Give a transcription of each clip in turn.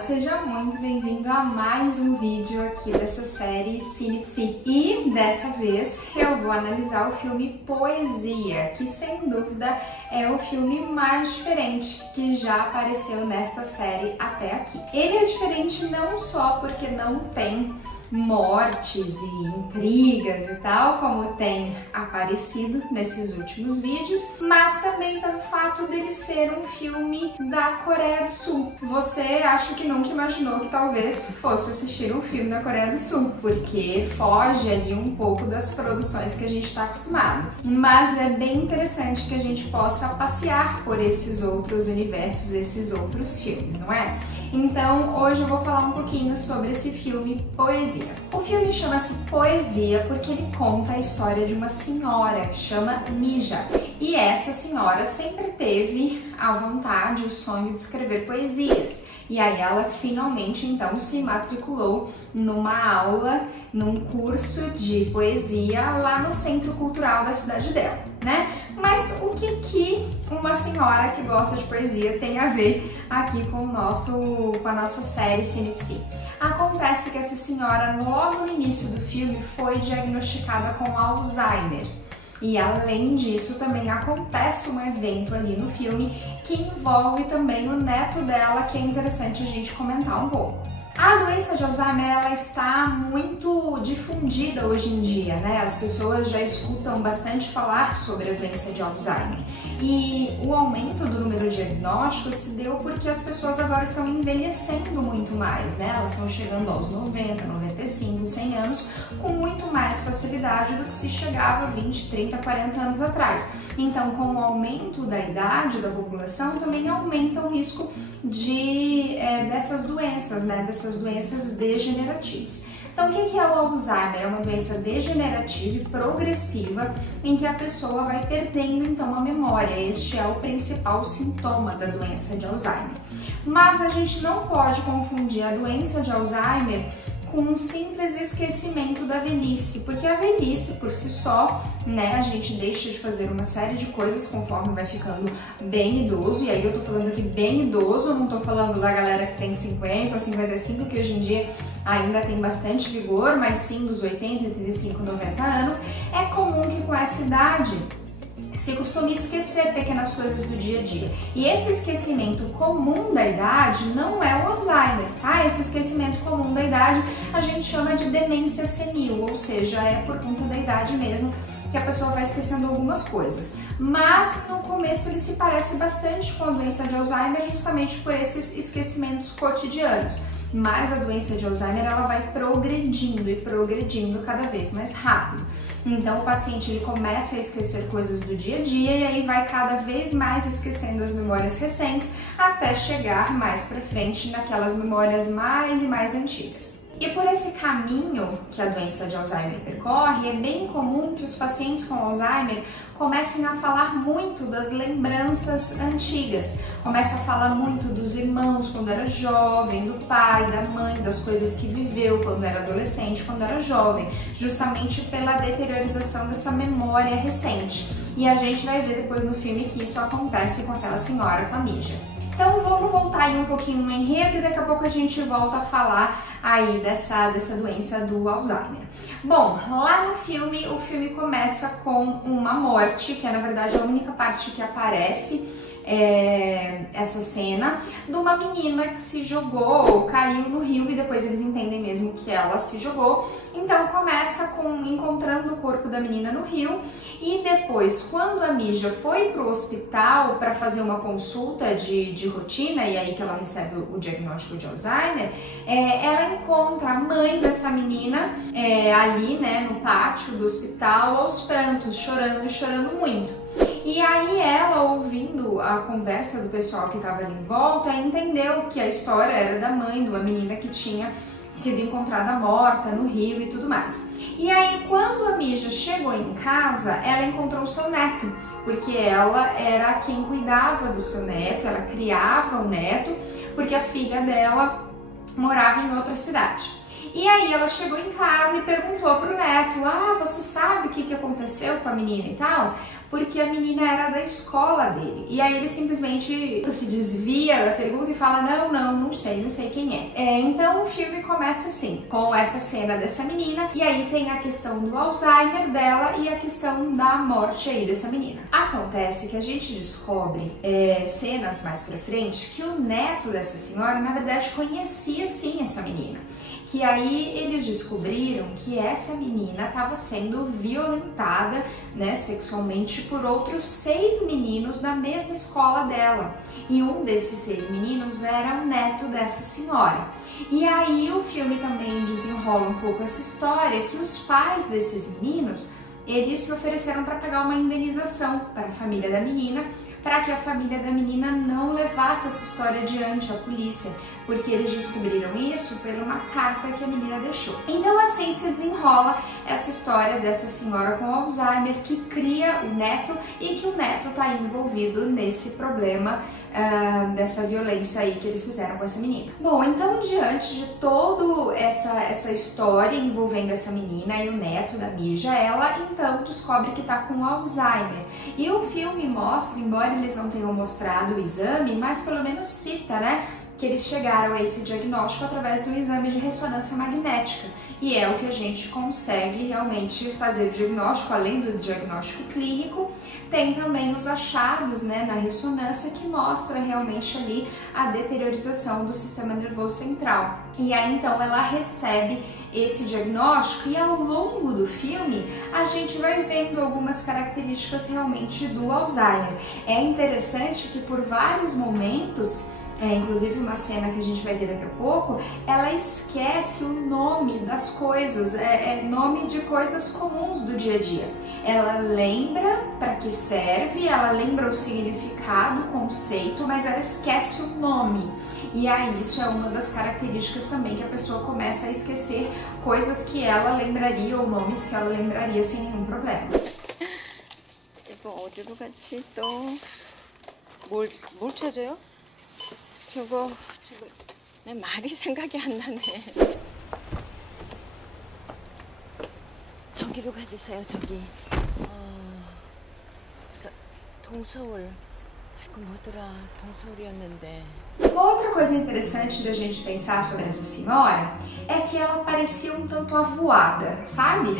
seja muito bem-vindo a mais um vídeo aqui dessa série Cine-Psi. E dessa vez eu vou analisar o filme Poesia, que sem dúvida é o filme mais diferente que já apareceu nesta série até aqui. Ele é diferente não só porque não tem mortes e intrigas e tal, como tem aparecido nesses últimos vídeos, mas também pelo fato dele ser um filme da Coreia do Sul. Você acho que nunca imaginou que talvez fosse assistir um filme da Coreia do Sul, porque foge ali um pouco das produções que a gente está acostumado. Mas é bem interessante que a gente possa passear por esses outros universos, esses outros filmes, não é? Então, hoje eu vou falar um pouquinho sobre esse filme Poesia. O filme chama-se Poesia porque ele conta a história de uma senhora que chama Mija. E essa senhora sempre teve a vontade, o sonho de escrever poesias. E aí ela finalmente então se matriculou numa aula, num curso de poesia lá no Centro Cultural da cidade dela, né? Mas o que uma senhora que gosta de poesia tem a ver aqui com a nossa série Cine-Psi? Acontece que essa senhora, logo no início do filme, foi diagnosticada com Alzheimer. E além disso, também acontece um evento ali no filme que envolve também o neto dela, que é interessante a gente comentar um pouco. A doença de Alzheimer, ela está muito difundida hoje em dia, né? As pessoas já escutam bastante falar sobre a doença de Alzheimer. E o aumento do número de diagnósticos se deu porque as pessoas agora estão envelhecendo muito mais, né? Elas estão chegando aos 90, 95, 100 anos com muito mais facilidade do que se chegava 20, 30, 40 anos atrás. Então, com o aumento da idade da população, também aumenta o risco dessas doenças, né? Dessas doenças degenerativas. Então, o que é o Alzheimer? É uma doença degenerativa e progressiva em que a pessoa vai perdendo então a memória. Este é o principal sintoma da doença de Alzheimer. Mas a gente não pode confundir a doença de Alzheimer com um simples esquecimento da velhice, porque a velhice por si só, né, a gente deixa de fazer uma série de coisas conforme vai ficando bem idoso, e aí eu tô falando aqui bem idoso, não tô falando da galera que tem 50, 55, que hoje em dia ainda tem bastante vigor, mas sim dos 80, 85, 90 anos. É comum que com essa idade se costume esquecer pequenas coisas do dia a dia. E esse esquecimento comum da idade não é o Alzheimer, tá? Esse esquecimento comum da idade a gente chama de demência senil, ou seja, é por conta da idade mesmo que a pessoa vai esquecendo algumas coisas. Mas no começo ele se parece bastante com a doença de Alzheimer justamente por esses esquecimentos cotidianos. Mas a doença de Alzheimer ela vai progredindo e progredindo cada vez mais rápido. Então o paciente ele começa a esquecer coisas do dia a dia e aí vai cada vez mais esquecendo as memórias recentes até chegar mais para frente naquelas memórias mais e mais antigas. E por esse caminho que a doença de Alzheimer percorre, é bem comum que os pacientes com Alzheimer comecem a falar muito das lembranças antigas. Começa a falar muito dos irmãos quando era jovem, do pai, da mãe, das coisas que viveu quando era adolescente, quando era jovem, justamente pela deteriorização dessa memória recente. E a gente vai ver depois no filme que isso acontece com aquela senhora, com a Mija. Então vamos voltar aí um pouquinho no enredo e daqui a pouco a gente volta a falar aí dessa doença do Alzheimer. Bom, lá no filme, o filme começa com uma morte, que é na verdade a única parte que aparece essa cena, de uma menina que se jogou ou caiu no rio e depois eles entendem mesmo que ela se jogou. Então começa com encontrando o corpo da menina no rio e depois, quando a Mija foi pro hospital para fazer uma consulta de rotina, e aí que ela recebe o diagnóstico de Alzheimer, ela encontra a mãe dessa menina ali, né, no pátio do hospital, aos prantos, chorando e chorando muito. E aí ela, ouvindo a conversa do pessoal que estava ali em volta, entendeu que a história era da mãe, de uma menina que tinha sido encontrada morta no rio e tudo mais. E aí, quando a Mija chegou em casa, ela encontrou o seu neto, porque ela era quem cuidava do seu neto, ela criava o neto, porque a filha dela morava em outra cidade. E aí ela chegou em casa e perguntou pro neto, ah, você sabe o que aconteceu com a menina e tal? Porque a menina era da escola dele. E aí ele simplesmente se desvia da pergunta e fala, não sei quem é. Então o filme começa assim, com essa cena dessa menina, e aí tem a questão do Alzheimer dela e a questão da morte aí dessa menina. Acontece que a gente descobre cenas mais pra frente que o neto dessa senhora, na verdade, conhecia sim essa menina. Que aí eles descobriram que essa menina estava sendo violentada, né, sexualmente por outros 6 meninos da mesma escola dela. E um desses 6 meninos era o neto dessa senhora. E aí o filme também desenrola um pouco essa história que os pais desses meninos, eles se ofereceram para pagar uma indenização para a família da menina, para que a família da menina não levasse essa história adiante à polícia, porque eles descobriram isso por uma carta que a menina deixou. Então assim se desenrola essa história dessa senhora com Alzheimer que cria o neto e que o neto está envolvido nesse problema dessa violência aí que eles fizeram com essa menina. Bom, então diante de toda essa história envolvendo essa menina e o neto da Mija, ela então descobre que tá com Alzheimer. E o filme mostra, embora eles não tenham mostrado o exame, mas pelo menos cita, né, que eles chegaram a esse diagnóstico através do exame de ressonância magnética. E é o que a gente consegue realmente fazer o diagnóstico, além do diagnóstico clínico, tem também os achados, né, na ressonância que mostra realmente ali a deteriorização do sistema nervoso central. E aí então ela recebe esse diagnóstico e ao longo do filme a gente vai vendo algumas características realmente do Alzheimer. É interessante que por vários momentos, inclusive uma cena que a gente vai ver daqui a pouco, ela esquece o nome das coisas, nome de coisas comuns do dia a dia. Ela lembra para que serve, ela lembra o significado, o conceito, mas ela esquece o nome. E aí isso é uma das características também que a pessoa começa a esquecer coisas que ela lembraria ou nomes que ela lembraria sem nenhum problema. 이거 어디로 갔지 또? 뭘 찾아요? 저거 내 말이 생각이 안 나네. 저기로 가주세요. 저기. 동서울. 아이고 뭐더라. 동서울이었는데. Uma outra coisa interessante da gente pensar sobre essa senhora é que ela parecia um tanto avoada, sabe?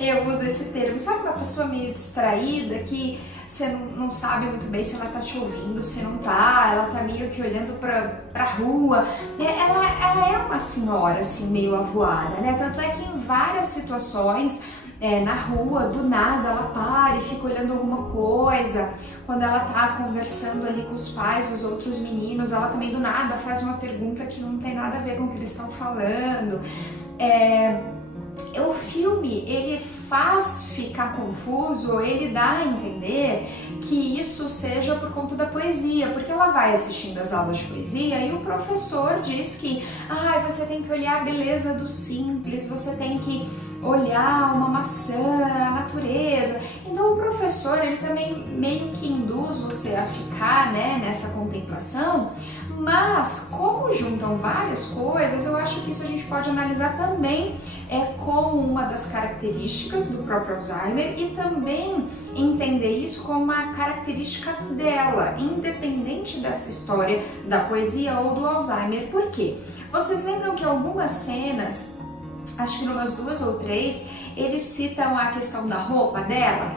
Eu uso esse termo, sabe, uma pessoa meio distraída que você não sabe muito bem se ela tá te ouvindo, se não tá, ela tá meio que olhando pra rua. Ela é uma senhora assim meio avoada, né? Tanto é que em várias situações na rua, do nada ela para e fica olhando alguma coisa. Quando ela tá conversando ali com os pais dos outros meninos, ela também do nada faz uma pergunta que não tem nada a ver com o que eles estão falando. O filme, ele faz ficar confuso, ele dá a entender que isso seja por conta da poesia, porque ela vai assistindo as aulas de poesia e o professor diz que você tem que olhar a beleza do simples, você tem que olhar uma maçã, a natureza. Então o professor, ele também meio que induz você a ficar, né, nessa contemplação, mas como juntam várias coisas, eu acho que isso a gente pode analisar também como uma das características do próprio Alzheimer e também entender isso como uma característica dela, independente dessa história da poesia ou do Alzheimer. Por quê? Vocês lembram que algumas cenas, acho que umas 2 ou 3, eles citam a questão da roupa dela.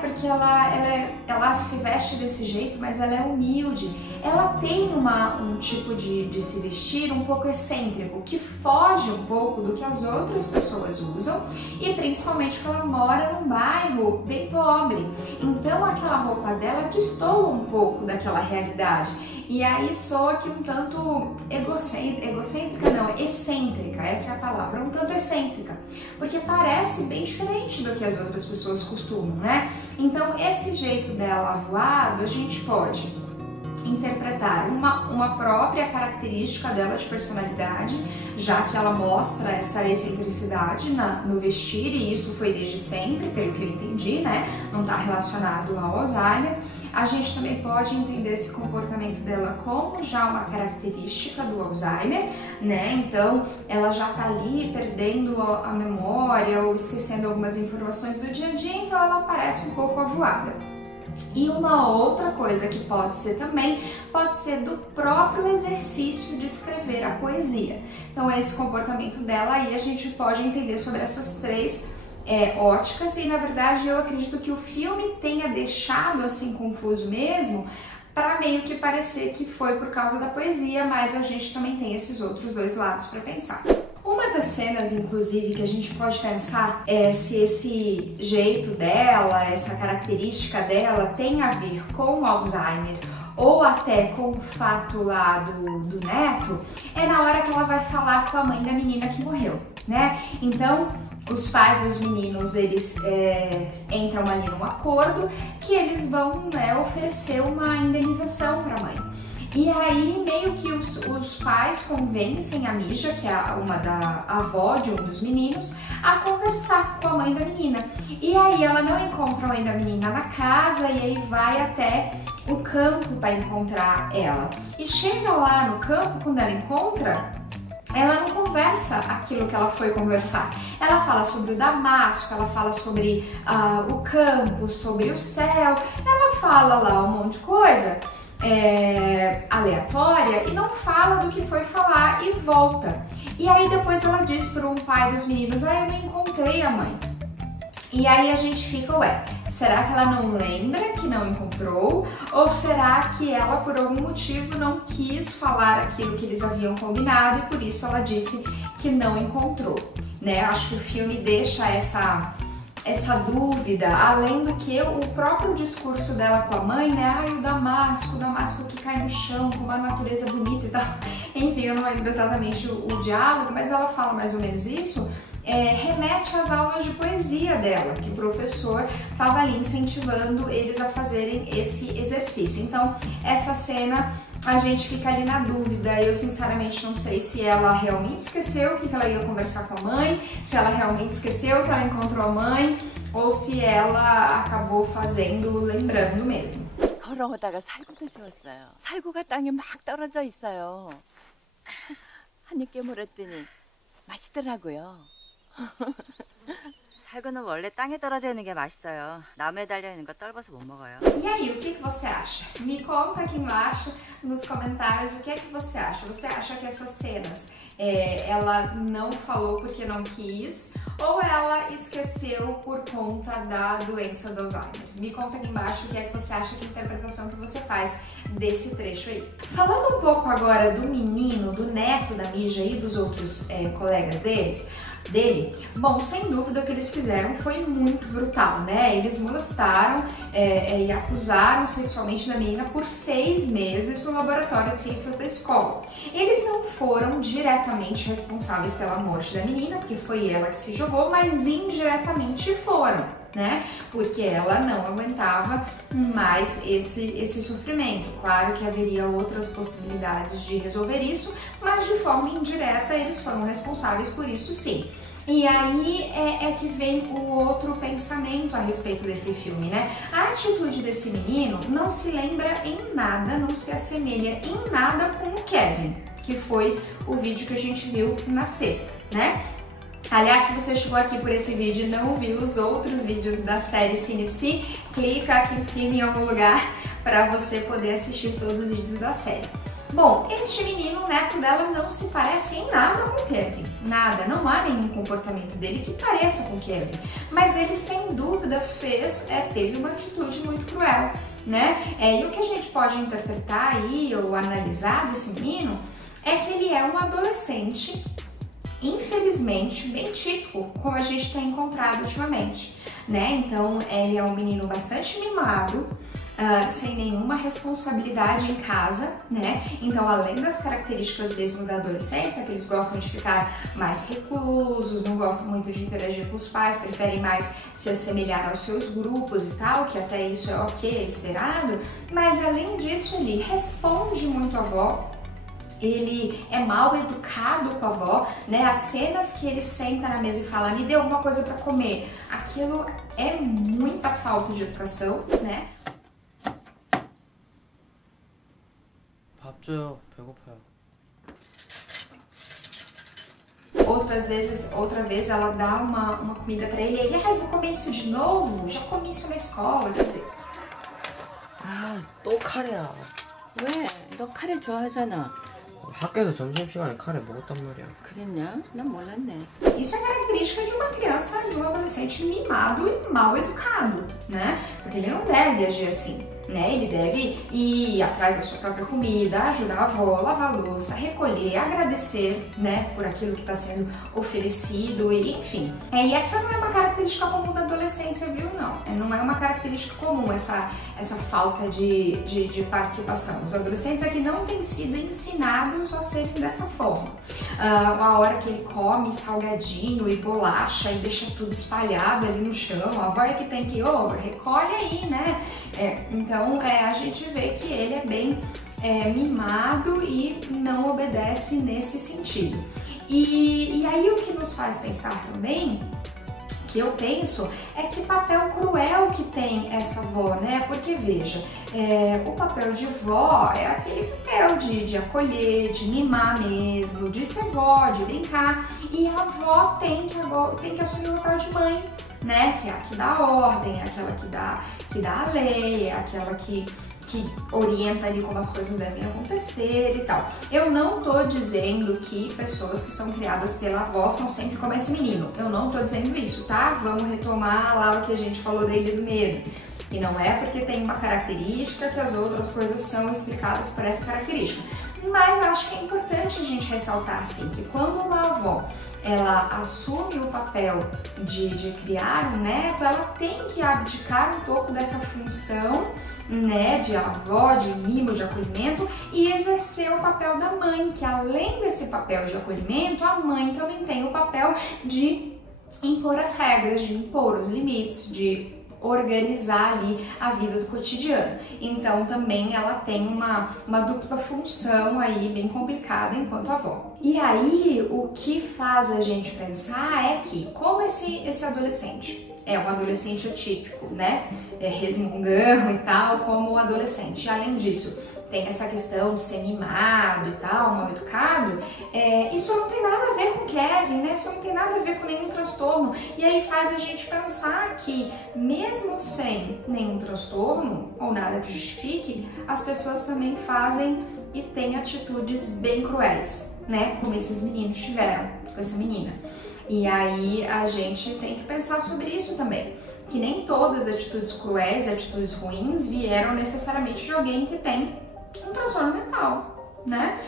Porque ela se veste desse jeito, mas ela é humilde. Ela tem um tipo de se vestir um pouco excêntrico, que foge um pouco do que as outras pessoas usam e principalmente porque ela mora num bairro bem pobre. Então aquela roupa dela destoa um pouco daquela realidade. E aí soa que um tanto excêntrica, essa é a palavra, um tanto excêntrica, porque parece bem diferente do que as outras pessoas costumam, né? Então esse jeito dela avoado, a gente pode interpretar uma própria característica dela de personalidade, já que ela mostra essa excentricidade no vestir, e isso foi desde sempre, pelo que eu entendi, né? Não está relacionado ao Alzheimer. A gente também pode entender esse comportamento dela como já uma característica do Alzheimer, né? Então, ela já tá ali perdendo a memória ou esquecendo algumas informações do dia a dia, então ela parece um pouco avoada. E uma outra coisa que pode ser também, pode ser do próprio exercício de escrever a poesia. Então, esse comportamento dela aí a gente pode entender sobre essas três óticas, e na verdade eu acredito que o filme tenha deixado assim confuso mesmo, para meio que parecer que foi por causa da poesia, mas a gente também tem esses outros dois lados para pensar. Uma das cenas, inclusive, que a gente pode pensar é se esse jeito dela, essa característica dela tem a ver com o Alzheimer ou até com o fato lá do neto, é na hora que ela vai falar com a mãe da menina que morreu, né? Então, os pais dos meninos, eles entram ali num acordo que eles vão, né, oferecer uma indenização para a mãe. E aí, meio que os pais convencem a Misha, que é uma da avó de um dos meninos, a conversar com a mãe da menina. E aí ela não encontra a mãe da menina na casa, e aí vai até o campo para encontrar ela. E chega lá no campo, quando ela encontra, ela não conversa aquilo que ela foi conversar. Ela fala sobre o damasco, ela fala sobre o campo, sobre o céu, ela fala lá um monte de coisa aleatória e não fala do que foi falar e volta. E aí depois ela diz para um pai dos meninos: eu não encontrei a mãe. E aí a gente fica, ué, será que ela não lembra que não encontrou? Ou será que ela, por algum motivo, não quis falar aquilo que eles haviam combinado e por isso ela disse que não encontrou, né? Acho que o filme deixa essa dúvida, além do que o próprio discurso dela com a mãe, né? O damasco que cai no chão, com uma natureza bonita e tal. Enfim, eu não lembro exatamente o diálogo, mas ela fala mais ou menos isso. Remete às aulas de poesia dela, que o professor estava ali incentivando eles a fazerem esse exercício. Então, essa cena a gente fica ali na dúvida. Eu sinceramente não sei se ela realmente esqueceu que ela ia conversar com a mãe, se ela realmente esqueceu que ela encontrou a mãe, ou se ela acabou fazendo, lembrando mesmo. 걸어오다가 살구도 주웠어요. 살구가 땅에 막 떨어져 있어요. 한 입 깨물었더니 맛있더라고요. 살구는 원래 땅에 떨어져 있는 게 맛있어요. 나무에 달려 있는 거 떫어서 못 먹어요. E aí, o que você acha? Me conta aqui embaixo nos comentários o que é que você acha. Você acha que essas cenas ela não falou porque não quis, ou ela esqueceu por conta da doença do Alzheimer? Me conta aqui embaixo o que é que você acha, que interpretação que você faz desse trecho aí. Falando um pouco agora do menino, do neto da Misha e dos outros colegas dele, bom, sem dúvida o que eles fizeram foi muito brutal, né? Eles molestaram e acusaram sexualmente da menina por 6 meses no laboratório de ciências da escola. Eles não foram diretamente responsáveis pela morte da menina, porque foi ela que se jogou, mas indiretamente foram, né? Porque ela não aguentava mais esse sofrimento. Claro que haveria outras possibilidades de resolver isso, mas de forma indireta eles foram responsáveis por isso, sim. E aí é que vem o outro pensamento a respeito desse filme, né? A atitude desse menino não se lembra em nada, não se assemelha em nada com o Kevin, que foi o vídeo que a gente viu na sexta, né? Aliás, se você chegou aqui por esse vídeo e não viu os outros vídeos da série Cine, clica aqui em cima em algum lugar para você poder assistir todos os vídeos da série. Bom, este menino, o neto dela, não se parece em nada com o Kevin. Nada, não há nenhum comportamento dele que pareça com o Kevin. Mas ele, sem dúvida, teve uma atitude muito cruel, né? E o que a gente pode interpretar aí, ou analisar desse menino, é que ele é um adolescente, infelizmente, bem típico, como a gente tem encontrado ultimamente, né? Então, ele é um menino bastante mimado, sem nenhuma responsabilidade em casa, né? Então, além das características mesmo da adolescência, que eles gostam de ficar mais reclusos, não gostam muito de interagir com os pais, preferem mais se assemelhar aos seus grupos e tal, que até isso é ok, é esperado, mas além disso ele responde muito à avó, ele é mal educado com a avó, né? As cenas que ele senta na mesa e fala, me dê alguma coisa para comer, aquilo é muita falta de educação, né? 밥 줘요. 배고파요. Outra vez ela dá uma comida pra ele e ele, vou comer isso de novo? Já comi isso na escola, quer dizer. 또 카레야. 왜? 너 카레 좋아하잖아. 학교에서 점심시간에 카레 먹었단 말이야. 그랬냐? 난 몰랐네. Isso é característica de uma criança, de um adolescente mimado e mal educado, né? Porque ele não deve agir assim, né? Ele deve ir atrás da sua própria comida, ajudar a avó, lavar a louça, recolher, agradecer, né? Por aquilo que está sendo oferecido, e enfim. E essa não é uma característica comum da adolescência, viu? Não é uma característica comum essa falta de participação. Os adolescentes aqui não têm sido ensinados a serem dessa forma. A hora que ele come salgadinho e bolacha e deixa tudo espalhado ali no chão, a avó é que tem que, recolhe aí, né? Então a gente vê que ele é bem mimado e não obedece nesse sentido. E aí o que nos faz pensar também, que eu penso, é que papel cruel que tem essa avó, né? Porque veja, o papel de vó é aquele papel de acolher, de mimar mesmo, de ser vó, de brincar, e a avó tem que assumir o papel de mãe, né? Que é a que dá ordem, é aquela que dá a lei, é aquela que orienta ali como as coisas devem acontecer e tal. Eu não tô dizendo que pessoas que são criadas pela avó são sempre como esse menino. Eu não tô dizendo isso, tá? Vamos retomar lá o que a gente falou da Ilha do Medo. E não é porque tem uma característica que as outras coisas são explicadas por essa característica. Mas acho que é importante a gente ressaltar assim, que quando uma avó ela assume o papel de criar um neto, ela tem que abdicar um pouco dessa função, né, de avó, de mimo, de acolhimento, e exercer o papel da mãe, que além desse papel de acolhimento, a mãe também tem o papel de impor as regras, de impor os limites, de organizar ali a vida do cotidiano. Então também ela tem uma dupla função aí bem complicada enquanto avó. E aí o que faz a gente pensar é que como esse adolescente é um adolescente atípico, né? Resmungão e tal, como o adolescente. Além disso, tem essa questão de ser mimado e tal, mal educado, isso não tem nada a ver com Kevin, né? Isso não tem nada a ver com nenhum transtorno. E aí faz a gente pensar que, mesmo sem nenhum transtorno, ou nada que justifique, as pessoas também fazem e têm atitudes bem cruéis, né? Como esses meninos tiveram com essa menina. E aí a gente tem que pensar sobre isso também, que nem todas as atitudes cruéis, atitudes ruins vieram necessariamente de alguém que tem um transtorno mental, né?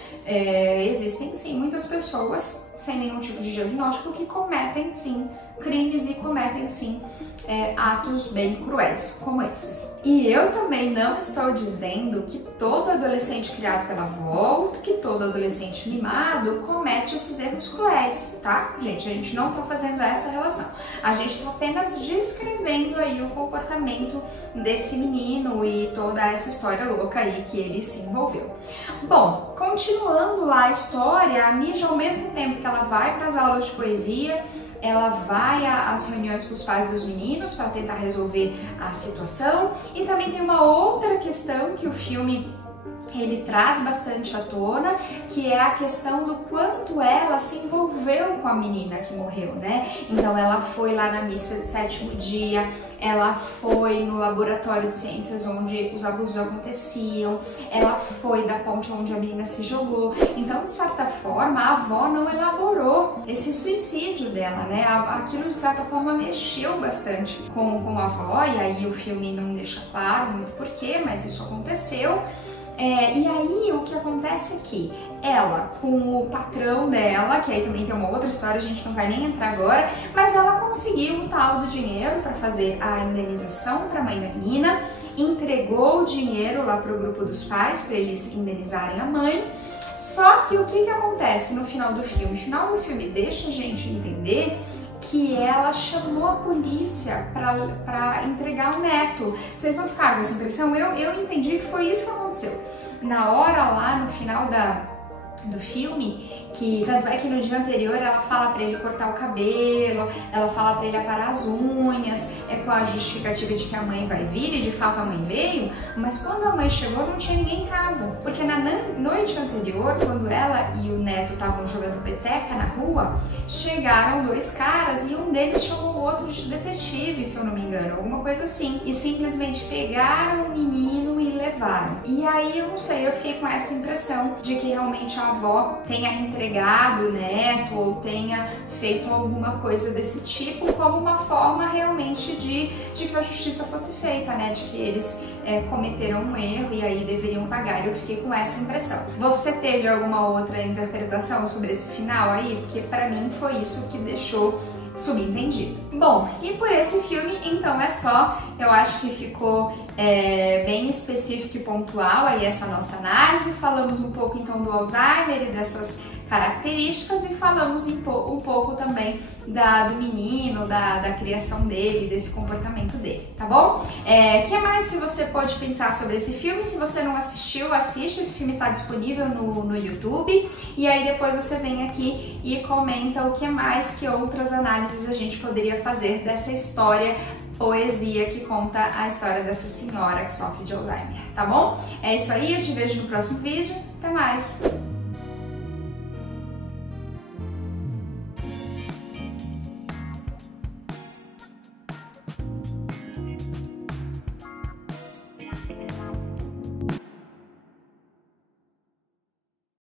Existem sim muitas pessoas sem nenhum tipo de diagnóstico que cometem sim crimes e cometem sim atos bem cruéis como esses. E eu também não estou dizendo que todo adolescente criado pela avó, que todo adolescente mimado comete esses erros cruéis, tá? Gente, a gente não está fazendo essa relação. A gente está apenas descrevendo aí o comportamento desse menino e toda essa história louca aí que ele se envolveu. Bom, continuando lá a história, a Mija, ao mesmo tempo que ela vai para as aulas de poesia, ela vai às reuniões com os pais dos meninos para tentar resolver a situação. E também tem uma outra questão que o filme ele traz bastante à tona, que é a questão do quanto ela se envolveu com a menina que morreu, né? Então ela foi lá na missa de sétimo dia, ela foi no laboratório de ciências onde os abusos aconteciam, ela foi da ponte onde a menina se jogou. Então, de certa forma, a avó não elaborou esse suicídio dela, né? Aquilo, de certa forma, mexeu bastante com a avó, e aí o filme não deixa claro muito porquê, mas isso aconteceu. E aí o que acontece é que ela com o patrão dela, que aí também tem uma outra história, a gente não vai nem entrar agora, mas ela conseguiu o tal do dinheiro para fazer a indenização para a mãe da menina, entregou o dinheiro lá para o grupo dos pais para eles indenizarem a mãe. Só que o que acontece no final do filme? O final do filme deixa a gente entender que ela chamou a polícia para entregar o neto. Vocês não ficaram com essa impressão? Eu entendi que foi isso que aconteceu. Na hora lá, no final do filme, que tanto é que no dia anterior ela fala pra ele cortar o cabelo, ela fala pra ele aparar as unhas, é com a justificativa de que a mãe vai vir, e de fato a mãe veio, mas quando a mãe chegou não tinha ninguém em casa, porque na noite anterior, quando ela e o neto estavam jogando peteca na rua, chegaram dois caras e um deles chamou o outro de detetive, se eu não me engano, alguma coisa assim, e simplesmente pegaram o menino e levaram. E aí eu não sei, eu fiquei com essa impressão de que realmente a avó tenha entregado o neto ou tenha feito alguma coisa desse tipo como uma forma realmente de que a justiça fosse feita, né? De que eles cometeram um erro e aí deveriam pagar. Eu fiquei com essa impressão. Você teve alguma outra interpretação sobre esse final aí? Porque pra mim foi isso que deixou subentendido. Bom, e por esse filme, então é só. Eu acho que ficou bem específico e pontual aí essa nossa análise. Falamos um pouco então do Alzheimer e dessas características e falamos um pouco também do menino, da criação dele, desse comportamento dele, tá bom? O que mais que você pode pensar sobre esse filme? Se você não assistiu, assiste, esse filme está disponível no YouTube e aí depois você vem aqui e comenta o que mais, que outras análises a gente poderia fazer dessa história poesia que conta a história dessa senhora que sofre de Alzheimer, tá bom? É isso aí, eu te vejo no próximo vídeo, até mais!